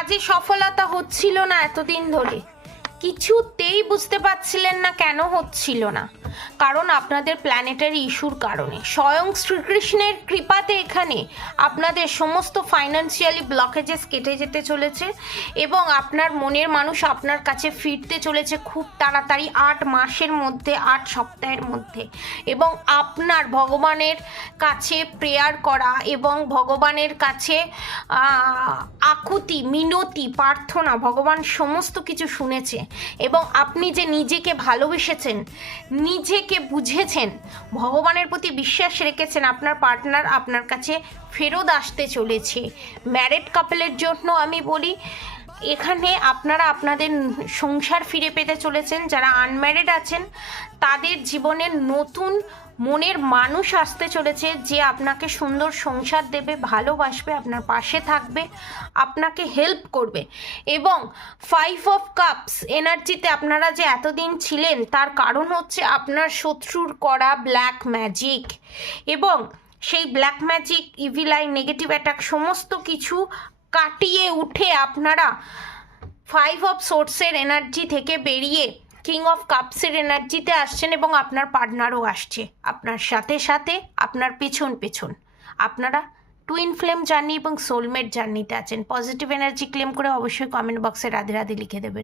কাজে সফলতা হচ্ছিল না এতদিন ধরে, কিছুতেই বুঝতে পারছিলেন না কেন হচ্ছিল না, কারণ আপনাদের প্ল্যানেটারি ইস্যুর কারণে। স্বয়ং শ্রীকৃষ্ণের কৃপাতে এখানে আপনাদের সমস্ত ফাইন্যান্সিয়ালি ব্লকেজেস কেটে যেতে চলেছে এবং আপনার মনের মানুষ আপনার কাছে ফিরতে চলেছে খুব তাড়াতাড়ি, 8 মাসের মধ্যে, 8 সপ্তাহের মধ্যে। এবং আপনার ভগবানের কাছে প্রেয়ার করা এবং ভগবানের কাছে আকুতি মিনতি প্রার্থনা, ভগবান সমস্ত কিছু শুনেছে এবং আপনি যে নিজেকে ভালোবেসেছেন, নিজেকে বুঝেছেন, ভগবানের প্রতি বিশ্বাস রেখেছেন, আপনার পার্টনার আপনার কাছে ফেরত আসতে চলেছে। ম্যারিড কাপলের জন্য আমি বলি, এখানে আপনারা আপনাদের সংসার ফিরে পেতে চলেছেন। যারা আনম্যারিড আছেন তাদের জীবনে নতুন মনের মানুষ আসতে চলেছে, যে আপনাকে সুন্দর সংসার দেবে, ভালোবাসবে, আপনার পাশে থাকবে, আপনাকে হেল্প করবে। এবং 5 অফ কাপস এনার্জিতে আপনারা যে এতদিন ছিলেন তার কারণ হচ্ছে আপনার শত্রুর করা ব্ল্যাক ম্যাজিক, এবং সেই black magic, evil I, negative attack সমস্ত কিছু কাটিয়ে উঠে আপনারা 5 অফ সোর্সের এনার্জি থেকে বেরিয়ে কিং অফ কাপসের এনার্জিতে আসছেন এবং আপনার পার্টনারও আসছে আপনার সাথে সাথে, আপনার পেছন পেছন। আপনারা টুইন ফ্লেম জার্নি এবং সোলমেট জার্নিতে আছেন। পজিটিভ এনার্জি ক্লেম করে অবশ্যই কমেন্ট বক্সে রাধে রাধে লিখে দেবেন।